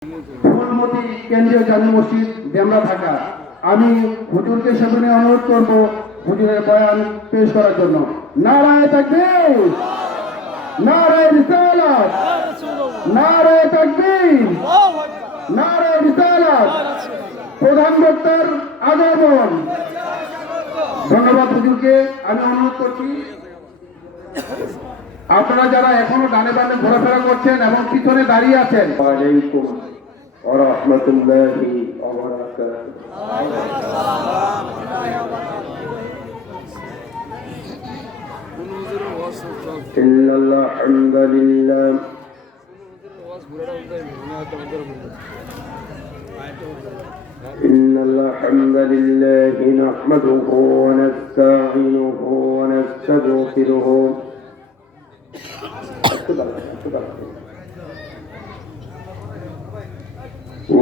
ফুলমতি কেন্দ্রীয় জামে মসজিদ ডেমরা ঢাকা। আমি হুজুরকে সামনে অনুরোধ করব হুজুরের বয়ান পেশ করার জন্য। নারায়ে তাকবীর, নারায়ে রিসালাত, নারায়ে তাকবীর, নারায়ে রিসালাত। প্রধান বক্তার আগমন। ধন্যবাদ হুজুরকে। আমি অনুরোধ করছি আপনারা যারা এখনো ডানে বামে ঘোরাফেরা করছেন এবং পিছনে দাঁড়িয়ে আছেন, ওয়ালাইকুম ওয়া রাহমাতুল্লাহি ওয়া বারাকাতুহু। ইন্নাল হামদালিল্লাহ إن الحمد لله نحمده ونستعينه ونستغفره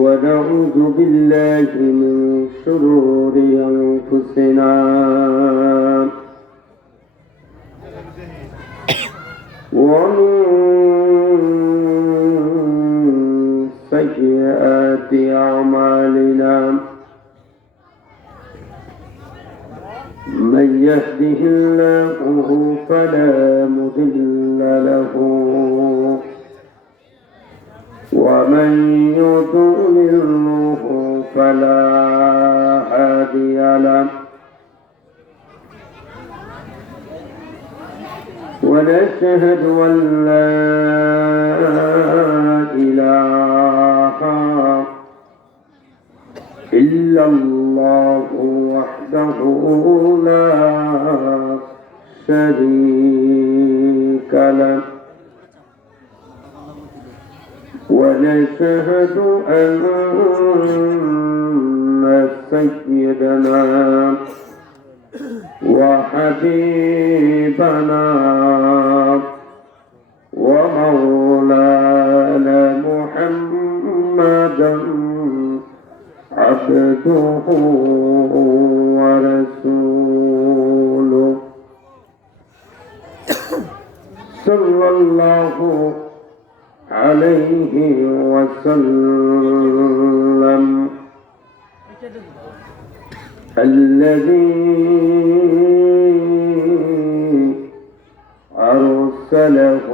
ونعوذ بالله من شرور أنفسنا ومن سيئات أعمالنا من يهده الله فلا مضل له ومن يضلله فلا هادي له ونشهد أن لا إله إلا الله وحده لا شريك له ونشهد أن سيدنا وحبيبنا ومولانا محمدا عبده ورسوله صلى الله عليه وسلم الذي أرسله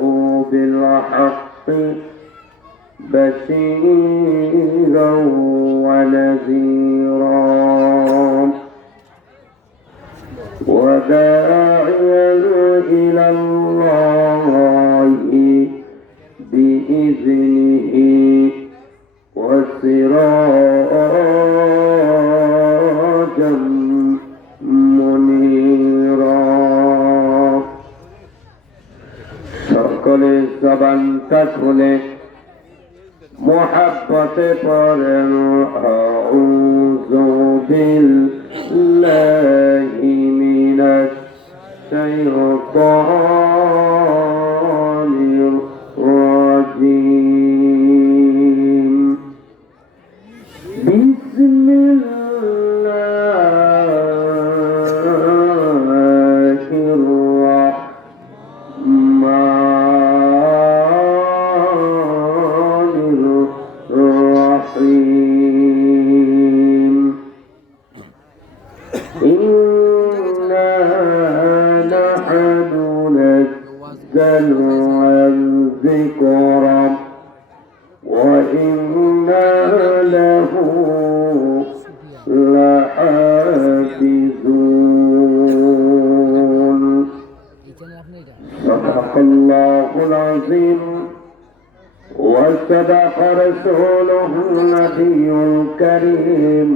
بالحق بشيرا ونذيرا وداعيا إلى الله بإذنه وسراجا منيرا সকলে জবানটা খুলে মোহাব্বতে পড়েন আউযু বিল্লাহি মিনাশ শাইতানির রাজীম বিসমিল্লাহির রাহমানির রাহিম ইন্না নাহনু নাযালু الذكرى وإنا له لحافظون صدق الله العظيم وصدق رسوله النبي الكريم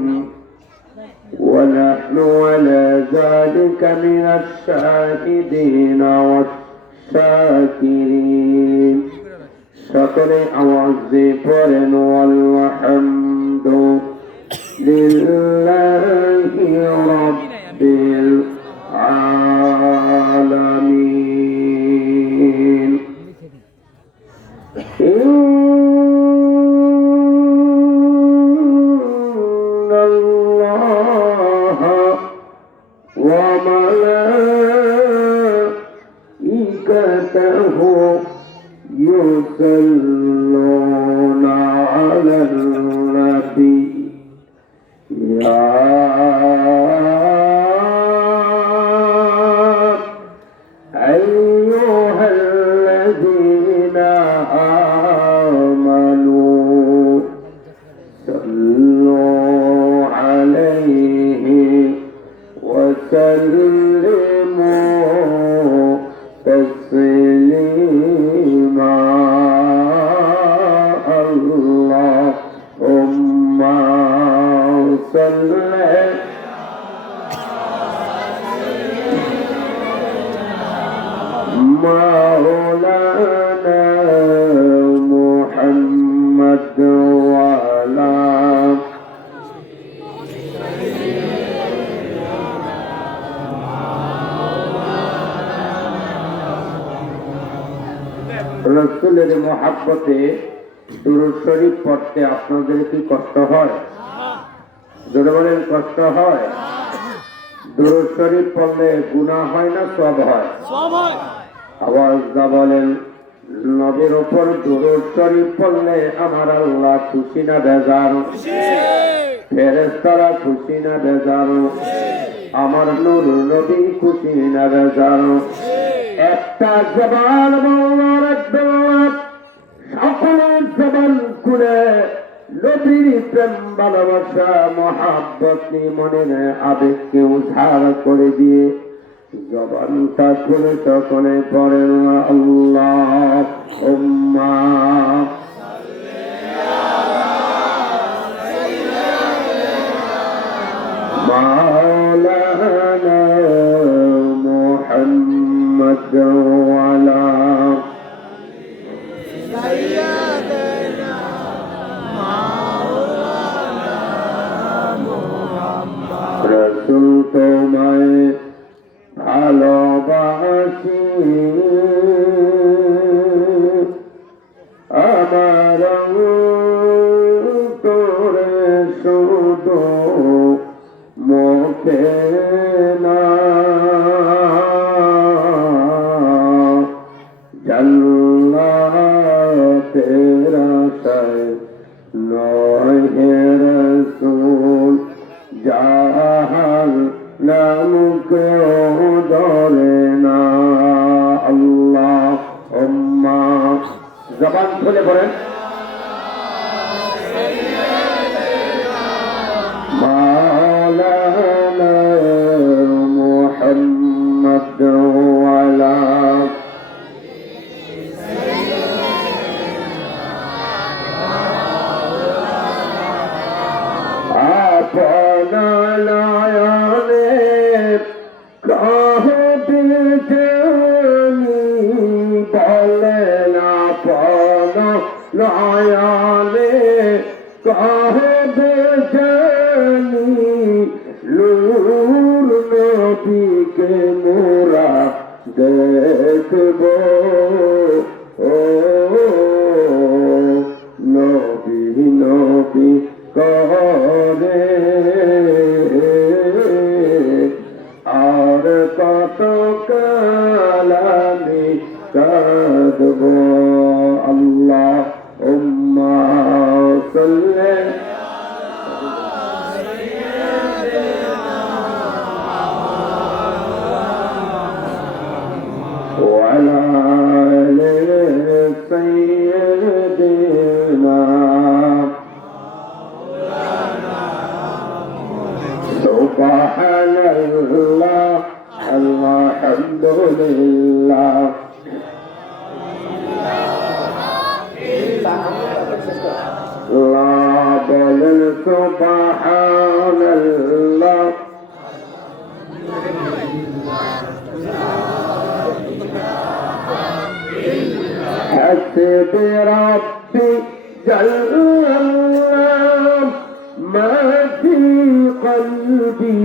ونحن على ذلك من الشاهدين والشاكرين সকলে আওয়াজ দিয়ে পড়েন আলহামদু লিল্লাহি রাব্বিল আলামিন ইন্নাল্লাহা ওয়া মালাইকাতাহু يصلون على النبي يا أيها الذين آمنوا صلوا عليه وسلموا تسليما اللهم صل مولانا محمد وعلى রসুলের মহাব্বতে দুরূদ শরীফ পড়তে আপনাদের কি কষ্ট হয়? জোরে বলেন, কষ্ট হয়? দুরূদ শরীফ পড়লে গুনাহ হয় না সওয়াব হয়? আওয়াজ দা বলেন, নবীর উপর দুরূদ শরীফ পড়লে আমার আল্লাহ খুশি না বেজার? ফেরেশতারা খুশি না বেজার? আমার নূর নবী খুশি না বেজার? একটা জবান বলা রাখবে, সকলের জবান খুলে নবীর প্রেম ভালোবাসা মহাব্বত নিয়ে মনের আবেগকে উদ্ধার করে দিয়ে জবানটা খুলে সকলে পড়েন আল্লাহ মাওলানা মুহাম্মদ ওয়ালা রসুল তোমায় ভালোবাসি, আমার তোরে শুধু মুখে না জান্নাতের আশায় নয় হে রসুল, জাহান নামকে ধরে না আল্লাহুম্মা। জবান খুলে পড়েন মাওলানা মুহাম্মদ ওয়ালা নয়নে কাহবে জানি বলেন আপন নয়নে কাহবে জানি নূর নবীকে মোরা দেখব ও নবী নবী করে আর কত কালামি কাঁদব আল্লাহুম্মা সাল্লি ওয়ালা আলি সাইয়্যিদিনা সুবহানাল্লাহ আলহামদুলিল্লাহ লা বলেন সুবহানাল্লাহ হাসবি রাব্বি জাল্লাল্লাহ মা ফি কলবি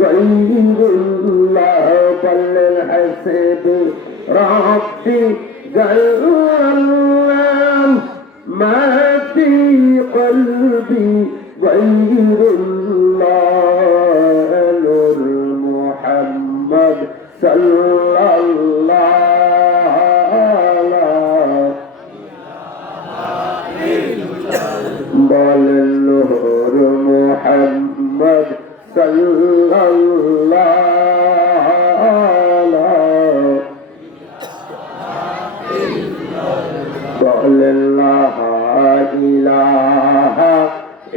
গায়রুল্লাহ বলেন হাসবি রাব্বি জাল্লাল্লাহ মা ফি কলবি গায়রুল্লাহ নূর মুহাম্মদ সাল্লাল্লাহ বলেন নূর মুহাম্মদ সাল্লাল্লাহু বলেন লা ইলাহা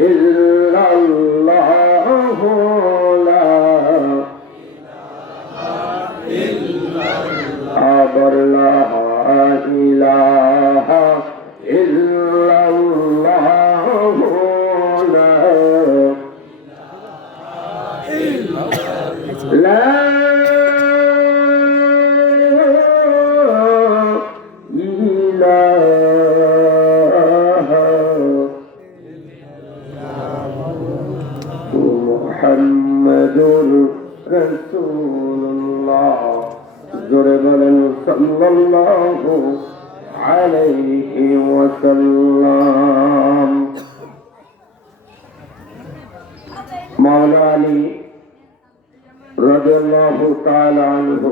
ইল্লাল্লাহু লা আবার লা ইলাহা ইল্লাল্লাহু লা ইলাহা মুহাম্মাদুর রাসূলুল্লাহ জোরে বলেন সাল্লাল্লাহু আলাইহি ওয়াসাল্লাম। মাওলা আলী রাদিয়াল্লাহু তাআলা আনহু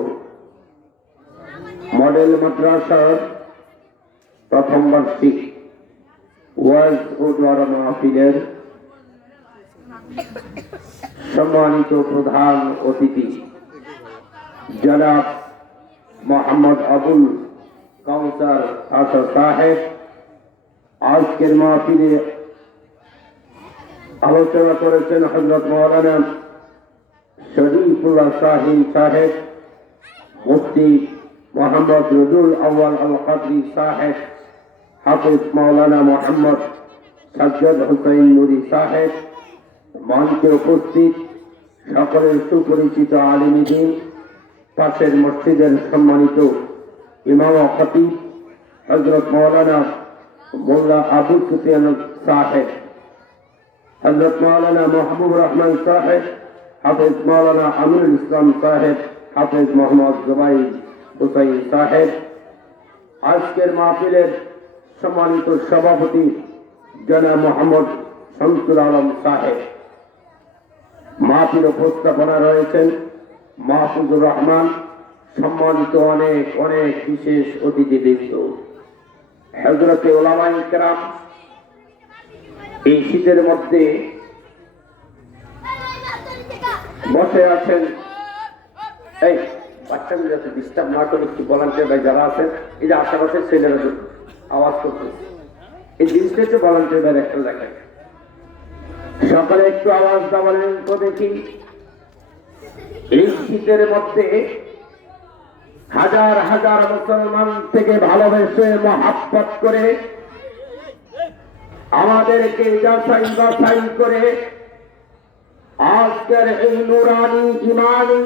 মডেল মাদ্রাসার প্রথম বার্ষিক ওয়াজ ও দোয়া মাহফিলের সম্মানিত প্রধান অতিথি জনাব মোহাম্মদ আবুল কাউসার আসাদ সাহেব, আজকের মাহফিলে আলোচনা করেছেন হযরত মাওলানা শরীফুল্লাহ শাহীন সাহেব, মুফতি মোহাম্মদ রুহুল আউয়াল আল কাদরি সাহেব, হাফেজ মাওলানা মোহাম্মদ সাজ্জাদ হুসাইন নুরি সাহেব, মঞ্চে উপস্থিত সকলের সুপরিচিত আলিম দ্বীন, পাশের মসজিদের সম্মানিত ইমাম ও খতিব হযরত মাওলানা মোল্লা আবু সুফিয়ান সাহেব, হযরত মাওলানা মাহবুব রহমান সাহেব, হাফেজ মাওলানা আমিরুল ইসলাম সাহেব, হাফেজ মোহাম্মদ জুবাইর হুসাইন সাহেব, আজকের মাহফিলের সম্মানিত সভাপতি জনাব মোহাম্মদ শামসুল আলম সাহেব, মাহফিল উপস্থাপনা রয়েছেন মাহফুজুর রহমান, সম্মানিত অনেক অনেক বিশেষ অতিথিবৃন্দ, হযরতে উলামায়ে কেরাম। এই শীতের মধ্যে বসে আছেন, এই বাচ্চাগুলো যাতে ডিস্টার্ব না করে একটু ভলান্টিয়ার ভাই যারা আছেন, এই যে আশেপাশের ছেলেরা আওয়াজ করছে, এই জিনিসটা একটু ভলান্টিয়ার ভাই একটা দেখায়, সকালে একটু আওয়াজ দাবালেন তো দেখি। এই শীতের মধ্যে হাজার হাজার মুসলমান থেকে ভালোবেসে মহাব্বত করে আমাদেরকে যাচাই বাছাই করে আজকের এই নুরানি ইমানি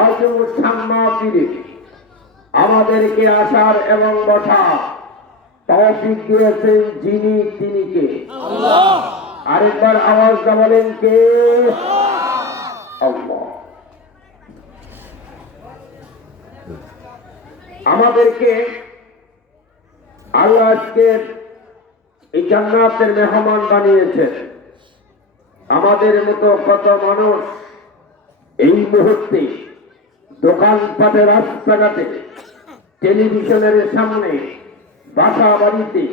আজও সামনে আমাদেরকে আসার এবং বসা তৌফিক দিয়েছেন যিনি তিনি কে? আল্লাহ। আরেকবার আওয়াজ বলেন কে? আল্লাহ। আমাদেরকে আল্লাহ আজকে এই জান্নাতের মেহমান বানিয়েছেন। আমাদের মতো কত মানুষ এই মুহূর্তে দোকানপাটে, রাস্তাঘাটে, টেলিভিশনের সামনে, বাসা বাড়িতে,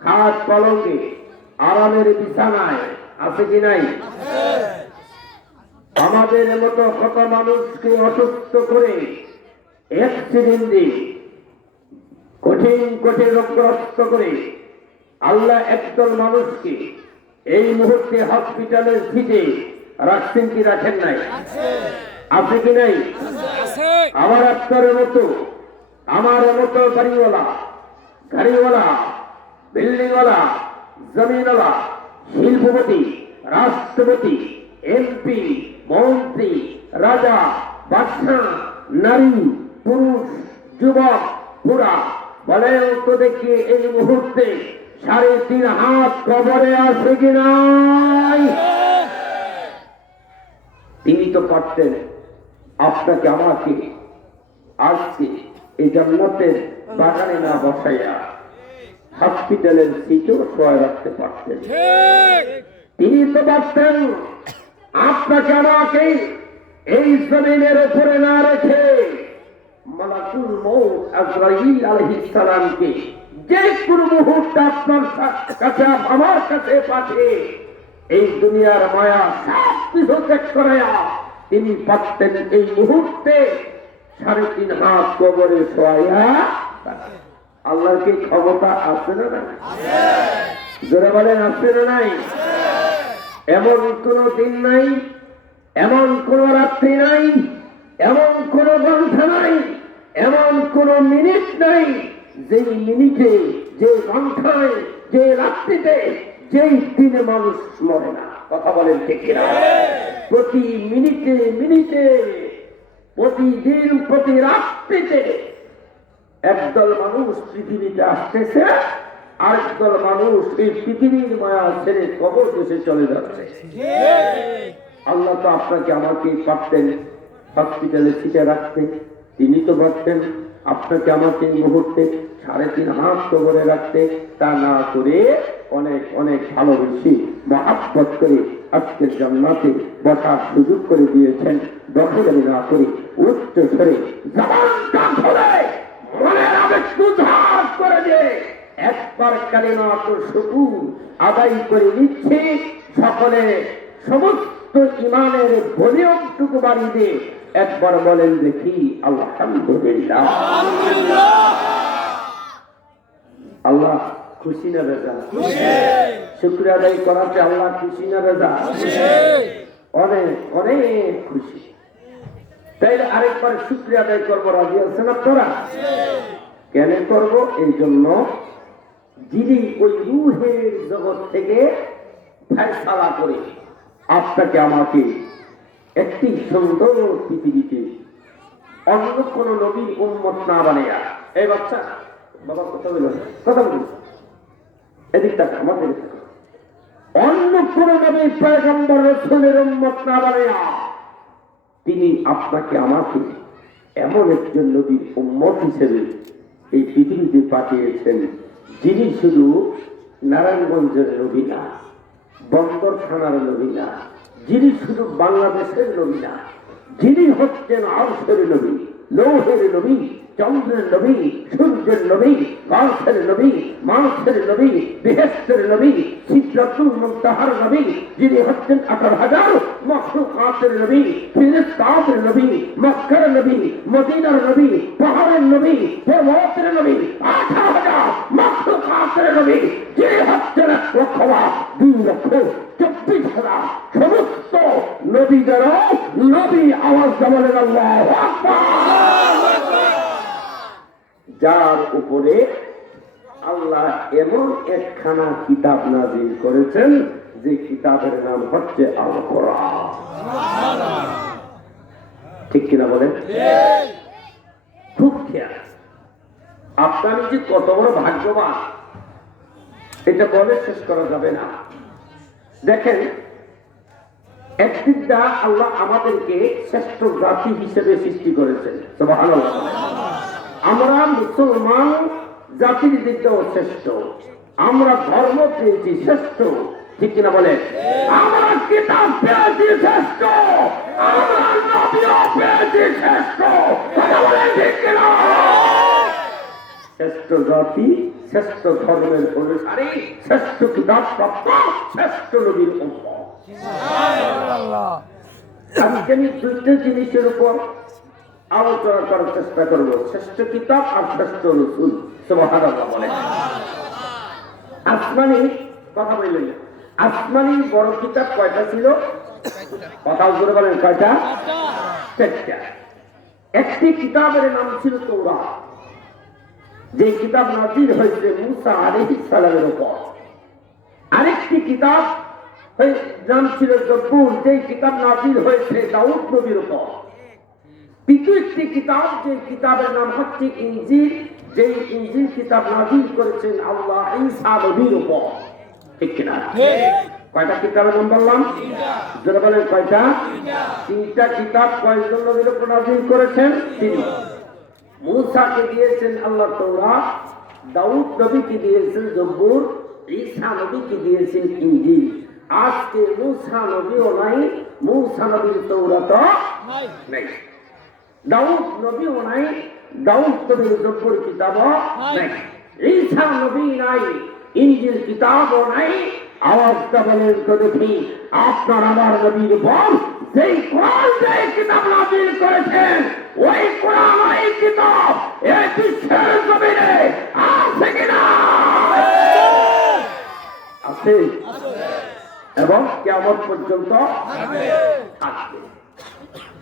খাট পালঙ্কে, আরামের বিছানায় আছে কি নাই? আমাদের মতো কত মানুষকে অসুস্থ করে অ্যাক্সিডেন্টে কঠিন কঠিন রোগগ্রস্ত করে আল্লাহ একদল মানুষকে এই মুহূর্তে হসপিটালের সিটে রাখছেন কি রাখেন নাই? আছে কি নাই? আমার আপনার মতো, আমার মতো বাড়িওয়ালা, গাড়িওয়ালা, বিল্ডিংওয়ালা, জমিনওয়ালা, শিল্পপতি, রাষ্ট্রপতি, এমপি, মন্ত্রী, রাজা, বাদশাহ, নারী, পুরুষ, যুবক, বুড়া, বলে তো দেখি এই মুহূর্তে 3.5 হাত কবরে আছে কি নাই? তিনি তো পারতেন আপনাকে আমাকে আজকে এই জান্নাতের বাগানে না বসাইয়া হসপিটালের সিটও শোয়া রাখতে পারতেন। তিনি তো পারতেন আপনাকে আমাকে এই জমিনের উপরে না রেখে মালাকুল মউত আজরাইল আলাইহিস সালামকে যে কোনো মুহূর্তে আপনার কাছে আমার কাছে পাঠিয়ে এই দুনিয়ার মায়া সব কিছু ত্যাগ করাইয়া তিনি পারতেন এই মুহূর্তে 3.5 হাত কবরে শোয়াইয়া। আল্লাহর কি ক্ষমতা আছে না নাই? যারা বলেন আছে না নাই? এমন কোন দিন নাই, এমন কোন রাত্রি নাই, এমন কোন ঘন্টা নাই, এমন কোন মিনিট নাই যেই মিনিটে, যে ঘন্টায়, যে রাত্রিতে, যেই দিনে মানুষ মরে না। কথা বলেন ঠিক কিনা? প্রতি মিনিটে মিনিটে, প্রতিদিন, প্রতি রাত্রিতে একদল মানুষ পৃথিবীতে আসতেছে, আরেকদল মানুষ এই পৃথিবীর মায়া ছেড়ে কবর দেশে চলে যাচ্ছে। আল্লাহ তো আপনাকে আমাকে পারতেন হসপিটালে ছিটে রাখতে, তিনি তো পারতেন আপনাকে আমাকে এই মুহূর্তে 3.5 হাত কবরে রাখতে। তা না করে অনেক অনেক ভালোবেসে মহাব্বত করে আজকের জান্নাতে বসার সুযোগ করে দিয়েছেন। দখলামি না করে উচ্চ স্বরে জবানটা ধরে মনের আবেগ উদ্ধার করে দিয়ে একবার কালিমাতুল শুকুর আদায় করে নিচ্ছে। সকলে সমস্ত ইমানের ভলিউমটুকু বাড়িয়ে দিয়ে একবার বলেন দেখি আলহামদুলিল্লাহ। আল্লাহ খুশি না বেজা? শুকরিয়া আদায় করাতে আল্লাহ খুশি না বেজা? অনেক অনেক খুশি। তাইলে আরেকবার শুকরিয়া আদায় করবো, রাজি আছেন আপনারা? কেন করব? এই জন্য যিনি ওই রূহের জগৎ থেকে ফয়সালা করে আপনাকে আমাকে একটি সুন্দর পৃথিবীতে অন্য কোন নবীর উম্মত না বানাইয়া, এই বাচ্চা বাবা কথা বলল, কথা বলুন, এদিক তাক আমাদের অন্য কোন নবীর পয়গম্বর রাসূলের উম্মত না বানাইয়া তিনি আপনাকে আমাকে এমন একজন নবীর উম্মত হিসেবে এই পৃথিবীতে পাঠিয়েছেন, যিনি শুধু নারায়ণগঞ্জের নবী না, বন্দর থানার নবী না, যিনি শুধু বাংলাদেশের নবী না, যিনি হচ্ছেন আরশের নবী, লৌহের নবী, চন্দ্রের নবী, সূর্যের নবী, গাছের নবী, মাছের নবী, বেহেশতের নবী, সিদরাতুল মুনতাহার নবী, যিনি হচ্ছেন 18,000 মাখলুকাতের নবী, ফেরেশতাদের নবী, মক্কার নবী, মদিনার নবী, পাহাড়ের নবী, পর্বতের নবী, 18,000 মাখলুকাতের নবী, যিনি হচ্ছেন 1,02,24,000 সমস্ত নবীদেরও নবী। আওয়াজ বলেন আল্লাহু আকবার। যার উপরে আল্লাহ এমন একখানা কিতাব নাযিল করেছেন যে কিতাবের নাম হচ্ছে আল কোরআন। ঠিক কিনা বলেন? খুব খেয়াল। আপনার যে কত বড় ভাগ্যবান এটা বলে শেষ করা যাবে না। দেখেন, একদিকটা আল্লাহ আমাদেরকে শ্রেষ্ঠ জাতি হিসেবে সৃষ্টি করেছেন, সুবহানাল্লাহ। আমরা মুসলমান জাতির দিকটাও শ্রেষ্ঠ, আমরা ধর্ম পেয়েছি শ্রেষ্ঠ, ঠিক কিনা বলে? আমরা কিতাব পেয়েছি শ্রেষ্ঠ, আমরা নবীও পেয়েছি শ্রেষ্ঠ, কথা বলেন ঠিক কিনা? শ্রেষ্ঠ জাতি, শ্রেষ্ঠ ধর্মের অনুসারী, শ্রেষ্ঠ কিতাব প্রাপ্ত, শ্রেষ্ঠ নবীর উম্মত। আজকে আমি 2টা জিনিসের উপর আলোচনা করার চেষ্টা করবো, শ্রেষ্ঠ কিতাব আর শ্রেষ্ঠ রাসূল। সুবহানাল্লাহ বলেন। আসমানি কথা বললেন, আসমানি বড় কিতাব কয়টা ছিল? কথা জোরে বলেন, কয়টা? 4টা। একটি কিতাবের নাম ছিল তাওরাত, যে কিতাব নাযিল হয়েছে মূসা আলাইহিস সালামের উপর। আরেকটি কিতাব নাম ছিল জবুর, যে কিতাব নাযিল হয়েছে দাউদ নবীর উপর। তৃতীয় একটি কিতাব, যে কিতাবের নাম হচ্ছে ইনজিল, যে ইনজিল কিতাব নাযিল করেছেন আল্লাহ ঈসা নবীর উপর। ঠিক কিনা? কয়টা কিতাবের নাম বললাম? যারা বলেন কয়টা? 3টা কিতাব কয়জন নবীর উপর নাযিল করেছেন? 3। মূসাকে দিয়েছেন আল্লাহ তাওরাত, দাউদ নবীকে দিয়েছেন জবুর, ঈসা নবীকে দিয়েছেন ইনজিল। আজকে মূসা নবীও নাই, মূসা নবীর তাওরাত নাই, দাউদ নবীও নাই, দাউদ নবীর জবুর কিতাব নাই। ঈসা নবী নাই, ইনজিল কিতাবও নাই। আওয়াজটা বলেন তো দেখি, আপনার আমার নবীর বল যেই কোরআন যেই কিতাব নাযিল করেছেন, ওই কোরআন ওই কিতাব এই বিশ্বের জমিনে আছে কিনা? আছে, এবং কিয়ামত পর্যন্ত থাকবে।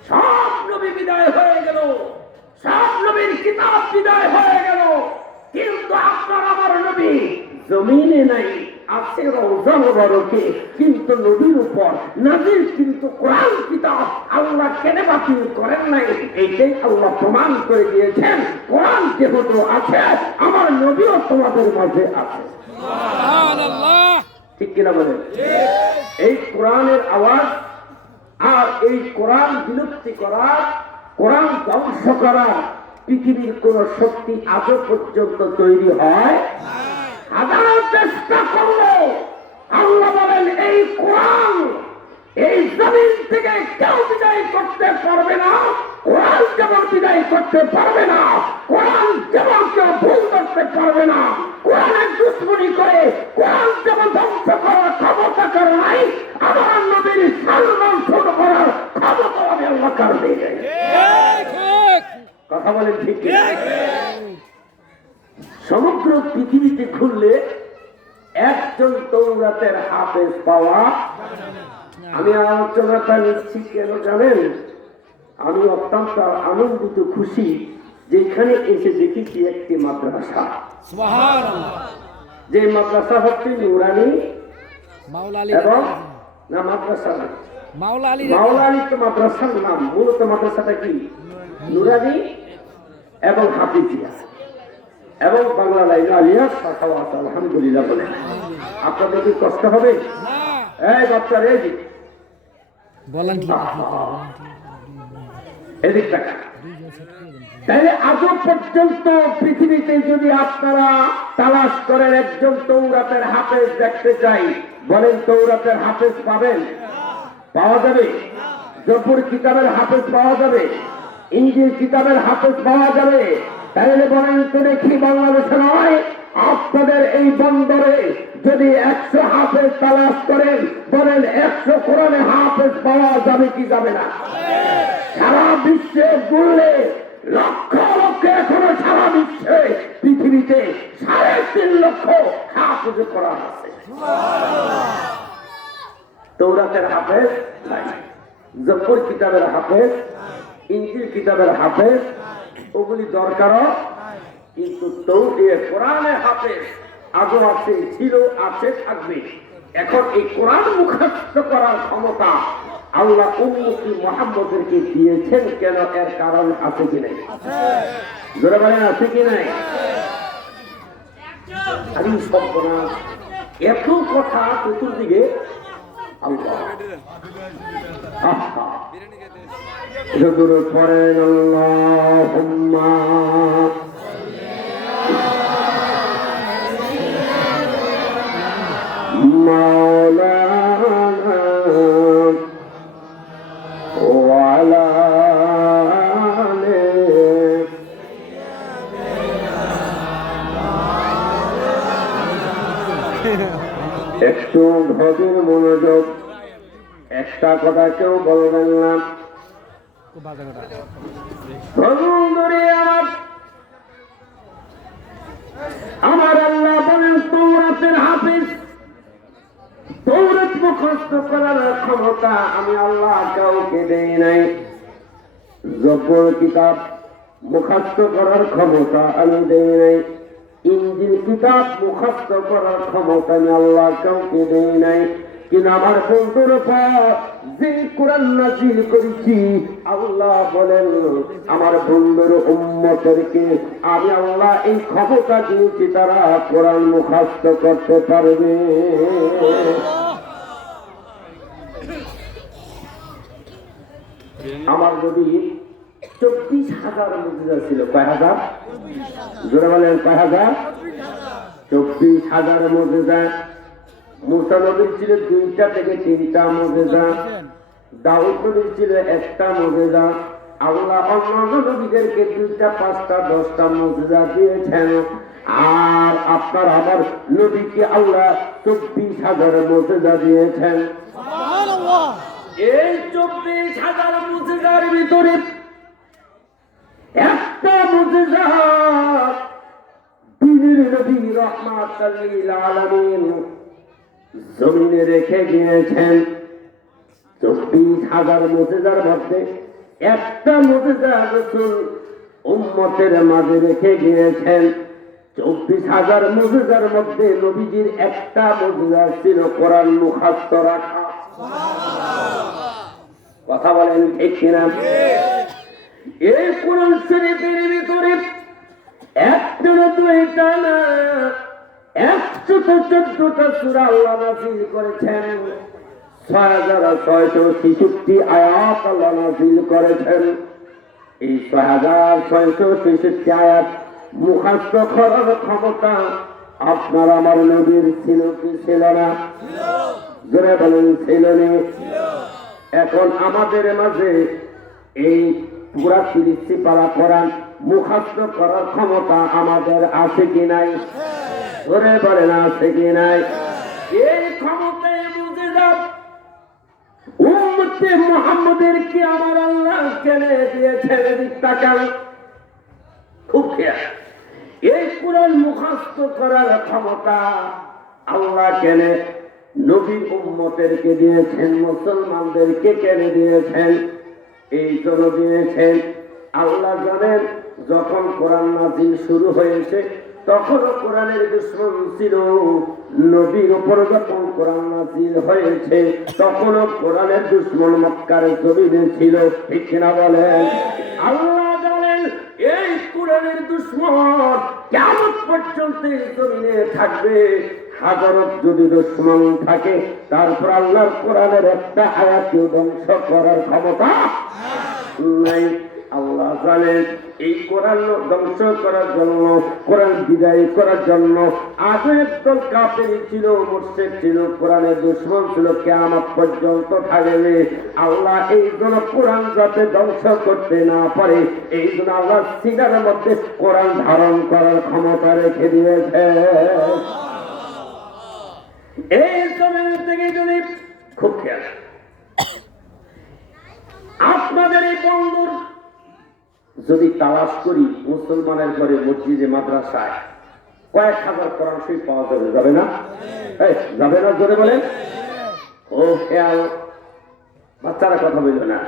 সব নবী বিদায় হয়ে গেল, সব নবীর কিতাব বিদায় হয়ে গেল, কিন্তু আপনার আমার নবী জমিনে নাই, আছে রওজা মুবারকে। কিন্তু নবীর উপর নাযিল কিন্তু কোরআন কিতাব আল্লাহ কেন বাতিল করেন নাই? এইটাই আল্লাহ প্রমাণ করে দিয়েছেন, কোরআন যেহেতু আছে, আমার নবীও তোমাদের মাঝে আছে। সুবহানাল্লাহ, ঠিক কিনা বলেন? এই কোরআনের আওয়াজ আর এই কোরআন বিলুপ্তি করা, কোরআন ধ্বংস করা পৃথিবীর কোন শক্তি আজও পর্যন্ত তৈরি হয়? হাজার চেষ্টা করলো, আল্লাহ বলেন এই কোরআন এই জমিন থেকে কেউ বিদায় করতে পারবে না। কোরআন যেমন বিদায় করতে পারবে না, কোরআন যেমন কেউ ভুল করতে পারবে না, কোরআনের দুশ্মনী করে কোরআন যেমন ধ্বংস করার ক্ষমতা কারো নাই, আমার নবীর সম্মান ছোট করার ক্ষমতা আমি আল্লাহ কার দিয়ে দেয়। কথা বলেন ঠিক কি? সমগ্র পৃথিবীতে ঘুরলে একজন তৌরাতের হাফেজ পাওয়া। আমি আলোচনাটা নিচ্ছি কেন জানেন? আমি অত্যন্ত আনন্দিত খুশি যেখানে এসে দেখেছি একটি মাদ্রাসা, যে মাদ্রাসা হচ্ছে নুরানি এবং না মাদ্রাসা মাওলা আলী তো মাদ্রাসার নাম, মূলত মাদ্রাসাটা কি নুরানি এবং হাফিজিয়া এবং বাংলা লাইন আলিয়া শাখাওয়াত। আলহামদুলিল্লাহ বলে আপনাদের কি কষ্ট হবে? এই বাচ্চা রে বলেন, এদিক টাকা। তাহলে আজও পর্যন্ত পৃথিবীতে যদি আপনারা তালাশ করেন একজন তৌরাতের হাফেজ দেখতে চাই, বলেন তৌরাতের হাফেজ পাবেন? পাওয়া যাবে? জবুর কিতাবের হাফেজ পাওয়া যাবে? ইনজিল কিতাবের হাফেজ পাওয়া যাবে? তাহলে বলেন তো দেখি, বাংলাদেশে নয় আপনাদের এই বন্দরে যদি 100 হাফেজ তালাশ করেন, বলেন 100 কোরআনে হাফেজ পাওয়া যাবে কি যাবে না? সারা বিশ্বে ঘুরলে লক্ষ লক্ষ, এখনো সারা বিশ্বে পৃথিবীতে 3.5 লক্ষ হাফেজ কোরআন আছে। তৌরাতের হাফেজ নাই, জবুর কিতাবের হাফেজ, ইনজিল কিতাবের হাফেজ, ওগুলি দরকারও, কিন্তু কোরআনের হাফেজ আজও আছে, ছিল, আছে, থাকবে। এখন এই কোরআন মুখস্থ করার ক্ষমতা আল্লাহ উম্মতি মুহাম্মদকে দিয়েছেন কেন? এর কারণ আছে কি নাই? জোরে বলেন, আছে কি নাই? আমি সর্বনাশ, এত কথা চতুর্দিকে। আল্লাহ যদুর পরেন আল্লাহুম্মা মাওলানা ওয়া আলা একটু গভীর মনোযোগ, একটা কথা কেউ বলবেন না। আমার আল্লাহ বলেন তৌরাতের হাফেজ, তৌরাত মুখস্থ করার ক্ষমতা আমি আল্লাহ কাউকে দেই নাই। জবুর কিতাব মুখস্থ করার ক্ষমতা আমি দেই নাই। ইনজিল কিতাব মুখস্থ করার ক্ষমতা আমি আল্লাহ কাউকে দেই নাই। কিন্তু আমার বন্ধুর উপর যে কোরআন নাযিল করেছি, আল্লাহ বলেন আমার বন্ধুর উম্মতদেরকে আমি আল্লাহ এই ক্ষমতা দিয়েছি, তারা কোরআন মুখস্থ করতে পারবে। আমার নবী 24,000 মুজিজা ছিল। কয় হাজার? জোরে বলেন, কয় হাজার? 24,000 মুজিজা। মুসা নবীর ছিল 2টা থেকে 3টা মুজিজা, দাউদ নবীর ছিল 1টা মুজিজা, আল্লাহ অন্যান্য নবীদেরকে 2টা 5টা 10টা মুজিজা দিয়েছেন, আর আপনার আমার নবীকে আল্লাহ 24,000 মুজিজা দিয়েছেন। এই 24,000 মুজিজার ভিতরে একটা মুজিজা দিনের নবী রাহমাতুল লিল আলামিন জমিনে রেখে গিয়েছেন। 24,000 মুজিজার মধ্যে একটা মুজিজা রাসূল উম্মতের মাঝে রেখে গিয়েছেন। 24,000 মুজিজার মধ্যে নবীজির একটা মুজিজা ছিল কোরআন মুখস্থ রাখা। কথা বলেন ঠিক কিনা? এই কোরআন শরীফের ভিতরে একটা না দুইটা না 114টা সূরা আল্লাহ নাযিল করেছেন। 6,666 আয়াত আল্লাহ নাযিল করেছেন। এই 6,666 আয়াত মুখস্থ করার ক্ষমতা আপনার আমার নবীর ছিল কি ছিল না? জোরে বলেন ছিল না? এখন আমাদের মাঝে এই পুরা 30টি পারা কোরআন মুখস্থ করার ক্ষমতা আমাদের আছে কি নাই? জোরে বলেন আছে কি নাই? এই ক্ষমতায় বুঝে যাও উম্মতে মুহাম্মদেরকে আমার আল্লাহ কেনে দিয়েছেন। তাকান খুব খেয়াল, এই কোরআন মুখস্থ করার ক্ষমতা আল্লাহ কেনে নবী উম্মতেরকে দিয়েছেন, মুসলমানদেরকে কেনে দিয়েছেন। এই জন্য দিয়েছেন আল্লাহ জানেন, যখন কোরআন নাযিল শুরু হয়েছে তখনও কোরআনের দুশমন ছিল। নবীর উপর যখন কোরআন নাযিল হয়েছে তখনও কোরআনের দুশমন মক্কার জমিনে ছিল। ঠিক কিনা বলেন? আল্লাহ জানেন এই কোরআনের দুশমন কিয়ামত পর্যন্ত জমিনে থাকবে। হাজারত যদি দুশমন থাকে তারপর আল্লাহর কোরআনের একটা আয়াতকে ধ্বংস করার ক্ষমতা নাই। আল্লাহ জানেন এই কোরআন ধ্বংস করার জন্য, কোরআন বিদায় করার জন্য আগে একদল কাফের ছিল, মুশরিক ছিল, কোরআনের দুশমন ছিল, কিয়ামত পর্যন্ত থাকবে। আল্লাহ এই জন্য কোরআন যাতে ধ্বংস করতে না পারে এই জন্য আল্লাহ সিনার মধ্যে কোরআন ধারণ করার ক্ষমতা রেখে দিয়েছে। এই জমিন থেকে যদি খুব খেয়াল, আপনাদের এই বন্ধুর যদি তালাশ করি মুসলমানের ঘরে মসজিদে মাদ্রাসায় কয়েক হাজার কোরআন শরীফ পাওয়া যাবে, যাবে না? যাবে না? জোরে বলেন। ও খেয়াল, বাচ্চারা কথা বলবে না।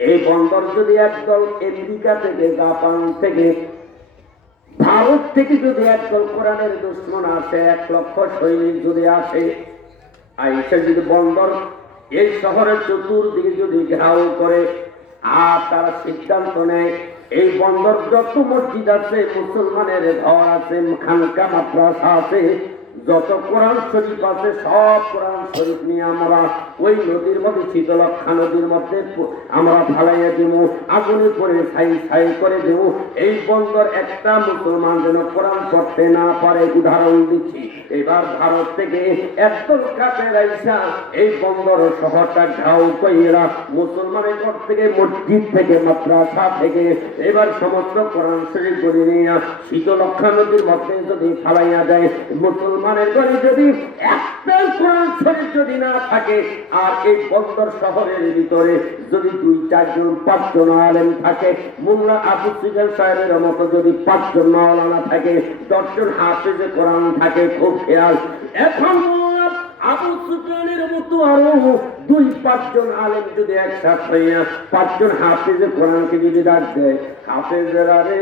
এই বন্দর যদি একদল আমেরিকা থেকে, জাপান থেকে, ভারত থেকে যদি একদল কোরআনের দুশমন আসে, 1 লক্ষ সৈনিক যদি আসে, আইসা যদি বন্দর এই শহরের চতুর্দিকে যদি ঘেরাও করে, আর তারা সিদ্ধান্ত নেয় এই বন্দর যত মসজিদ আছে, মুসলমানের ঘর আছে, খানকা মাদ্রাসা আছে, যত কোরআন শরীফ আছে সব কোরআন শরীফ নিয়ে আমরা ওই নদীর মধ্যে, শীতলক্ষা নদীর মধ্যে আমরা ঢালাইয়া দেব, আগুনের পরে ছাই ছাই করে দেব। এই বন্দর একটা মুসলমান যেন কোরআন পড়তে না পারে। উদাহরণ দিচ্ছি, এবার ভারত থেকে একদল কাফের আইসা এই বন্দর শহরটা ঘাও কইরা মুসলমানের ঘর থেকে, মসজিদ থেকে, মাদ্রাসা থেকে এবার সমস্ত কোরআন শরীফ করে নিয়ে শীতলক্ষা নদীর মধ্যে যদি ফালাইয়া দেয়, মুসলমানের ঘরে যদি একটা কোরআন শরীফ যদি না থাকে, আর এই বন্দর শহরের ভিতরে যদি 2-4 জন 5 জন আলেম থাকে, মোল্লা আবু সুফিয়ান সাহেবের মতো যদি 5 জন মাওলানা থাকে, 10 জন হাফেজে কোরআন থাকে, খুব খেয়াল। এখন আবু সুফিয়ানের মতো আরো 2-5 জন আলেম যদি একসাথে হইয়া 5 জন হাফেজে কোরআনকে যদি ডাক দেয়, হাফেজেরা রে,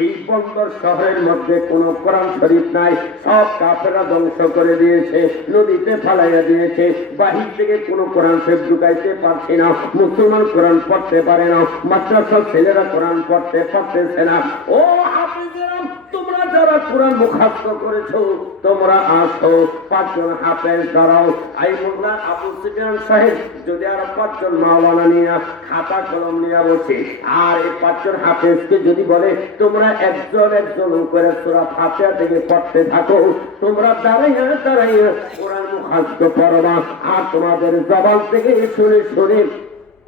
এই বন্দর শহরের মধ্যে কোন কোরআন শরীফ নাই, সব কাফেররা ধ্বংস করে দিয়েছে, নদীতে ফালাইয়া দিয়েছে, বাহির থেকে কোনো কোরআন শরীফ ঢুকাইতে পারছে না, মুসলমান কোরআন পড়তে পারে না, মাদ্রাসার ছেলেরা কোরআন পড়তে পারতেছে না। ও হাফেজেরা, তোমরা যারা কোরআন মুখস্থ করেছো তোমরা আসো, 5 জন হাফেজ দাঁড়াও। আই মোল্লা আবু সুফিয়ান সাহেব যদি আর 5 জন মাওলানা নিয়ে খাতা কলম নিয়ে বসে, আর এই 5 জন হাফেজকে যদি বলে তোমরা একজন একজন করে সূরা ফাতিহা থেকে পড়তে থাকো, তোমরা দাঁড়াইয়া দাঁড়াইয়া কোরআন মুখস্থ পড়বা, আর তোমাদের জবান থেকে শুনে শুনে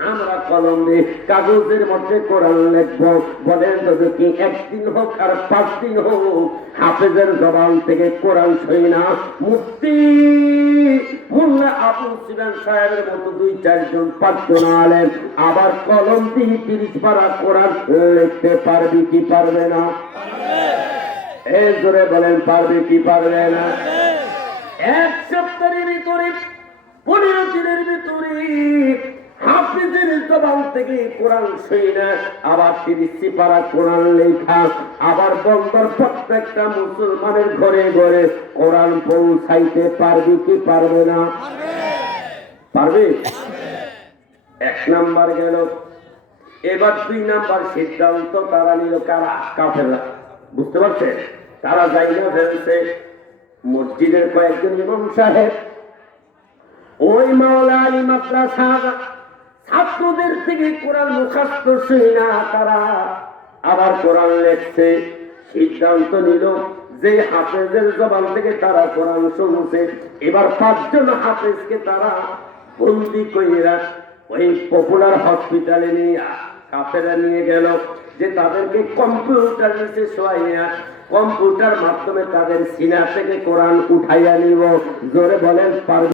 আমরা কলম দিয়ে কাগজের মধ্যে কোরআন লিখবো। বলেন যদি কি একদিন হোক আর 5 দিন হোক হাফেজের জবান থেকে কোরআন শুনি না, মুফতি মোল্লা আবু সুফিয়ান সাহেবের মতো 2-4 জন 5 জন আলেম আবার কলম দিয়ে 30 পারা কোরআন লিখতে পারবি কি পারবে না? এই জোরে বলেন পারবে কি পারবে না? এক সপ্তাহের ভিতরে 15 দিনের ভিতরে হাফিজের জবান থেকে কোরআন শুনি না, আবার 30 পারা কোরআন লেখা, আবার বন্দর প্রত্যেকটা মুসলমানের ঘরে ঘরে কোরআন পৌঁছাইতে পারবি কি পারবে না? পারবে। 1 নাম্বার গেল। এবার 2 নাম্বার সিদ্ধান্ত তারা নিল কারা? কাফেররা। বুঝতে পারছেন? তারা জায়গা ফেলছে মসজিদের কয়েকজন ইমাম সাহেব ওই মাওলা আলী মাদ্রাসা ছাত্রদের থেকে কোরআন মুখস্থ শুনি না, তারা আবার কোরআন লেখছে। সিদ্ধান্ত নিল যে হাফেজের জবান থেকে তারা কোরআন শুনছে, এবার 5 জন হাফেজকে তারা বন্দি কইরা ওই পপুলার হসপিটালে নিয়ে কাফেররা নিয়ে গেল, যে তাদেরকে কম্পিউটার নিচে শোয়াইয়া কম্পিউটার মাধ্যমে তাদের সিনা থেকে কোরআন উঠাইয়া নিব। জোরে বলেন পারবে?